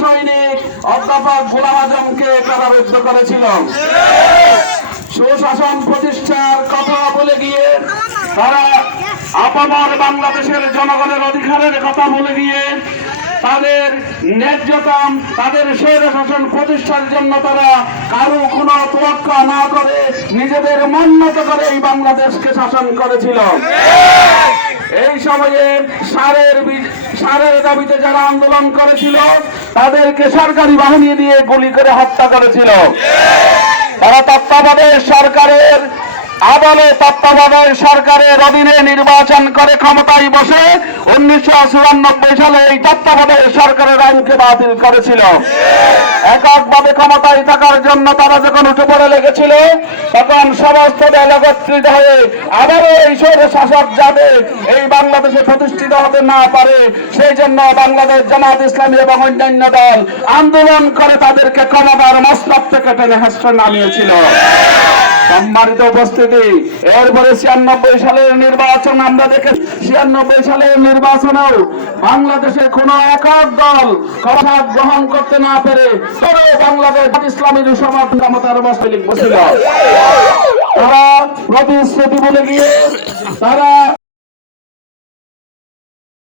সৈনিক অধ্যাপক গোলাম আজমকে কারারুদ্ধ করেছিল। সুশাসন প্রতিষ্ঠার কথা বলে গিয়ে তারা আপামর বাংলাদেশের জনগণের অধিকারের কথা বলে গিয়ে তাদের ন্যায্যতা, তাদের স্বৈরশাসন প্রতিষ্ঠার জন্য তারা কারো কোনো তোয়াক্কা না করে নিজেদের মন মতো করে এই বাংলাদেশকে শাসন করেছিল। এই সময়ে সারের দাবিতে যারা আন্দোলন করেছিল তাদেরকে সরকারি বাহিনী দিয়ে গুলি করে হত্যা করেছিল। তারা তত্ত্বাবধায়ক সরকারের আদালে তত্ত্বাবধায়ক সরকারের অধীনে নির্বাচন করে ক্ষমতায় বসে 1994 সালে এই তত্ত্বাবধায়ক সরকারের আইনকে বাতিল করেছিল। এককভাবে ক্ষমতায় থাকার জন্য তারা যখন উঠে পড়ে লেগেছিল তখন সমস্ত দল একত্রিত হয়ে আবারও এই স্বৈর শাসক যাতে এই বাংলাদেশে প্রতিষ্ঠিত হতে না পারে সেই জন্য বাংলাদেশ জামাত ইসলামী এবং অন্যান্য দল আন্দোলন করে তাদেরকে ক্ষমতার মস্তক থেকে টেনে হেসড়ে নামিয়েছিল। সম্মানিত উপস্থিতি, এরপরে 96 সালের নির্বাচন আমরা দেখে 96 সালের নির্বাচনেও বাংলাদেশে কোন একক দল ক্ষমতা গ্রহণ করতে না পেরে বাংলাদেশ ইসলামীর সমর্থন ক্ষমতার মস্তক বসেছিল। তারা প্রতিশ্রুতি বলে গিয়ে তারা